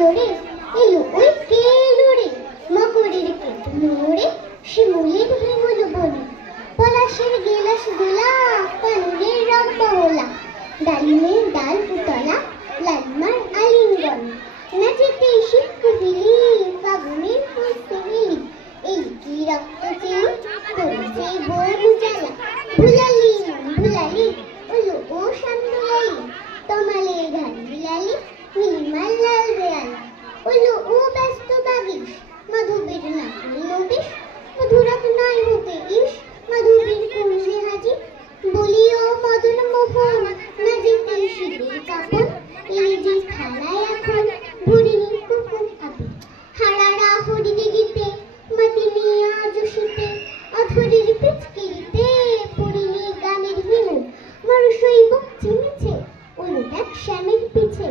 চড়ে এলো ওই কেলোরে, মকরের কেতু নড়ে শিমুলের হিমুল বনে, পলাশের গেলাস দোলা, কানুরের রব্বা ওলা, ডালিমের ডাল পুতলা, লালমার আলিঙ্গন, নাচেতে শিক্ষু বিলি, ফাগুনের ফুল সেহেলি, এই কি রক্ত চেলি, করেছে বই মুজালা, ভুলালি ভুলালি, ওলো ও শান্তলালি, তমালের ঘাট বিলালি, নীলিমার লাল বেয়ালা, ওলো ও ব্যস্ত বাগিস, মাধবের নাকুল নবিস, মধুরাত নাই হতে ইস, মাধবীর কুঞ্জে হাজি, বলি ও মদন মোহন, না যেতে শিবের কাপন, এই যে থালায় এখন ভরিনি কুকুর আবি, হারারা হরি দিগিতে, মাতিনি আজ শীতে, অধরের পিচকিরিতে, পড়িনি গানের হিনু, মরসই বুক চিনেছে, ওলো দেখ শ্যামের পিছে,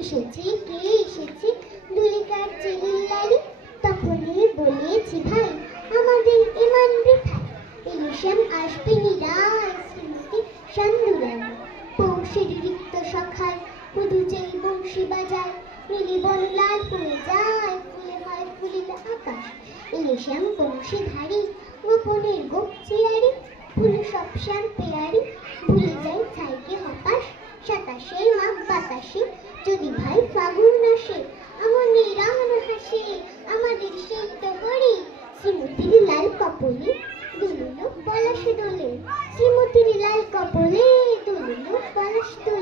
এসেছে কে এসেছে, দুলিকার চিলিল্লালি, তখনই বলেছি ভাই আমাদের ইমান বৃথায়, ইলিশাম আসবে নিরায়, স্মৃতি সান্দুলায়, পৌষের রিক্ত সখায়, মধু যেই বংশী বাজায়, নীলিবন লাল হয়ে যায়, ফুলে হয় ফুলিল আকাশ, ইলিশাম বংশীধারী, গোপনের গোপ চিয়ারি, ফুল সব শ্যাম পেয়ারি, ভুলে যায় ছাইকে হতাশ, সাতাশে মাঘ বাতাসে, যদি ভাই ফাগুন আসে, আমনে রামন হাসে, আমাদের সেই তো হরি, শ্রীমতীর লাল কপলে, দুলুলো পলাশ দোলে, শ্রীমতীর লাল কপলে, দুলুলো পলাশ দোলে।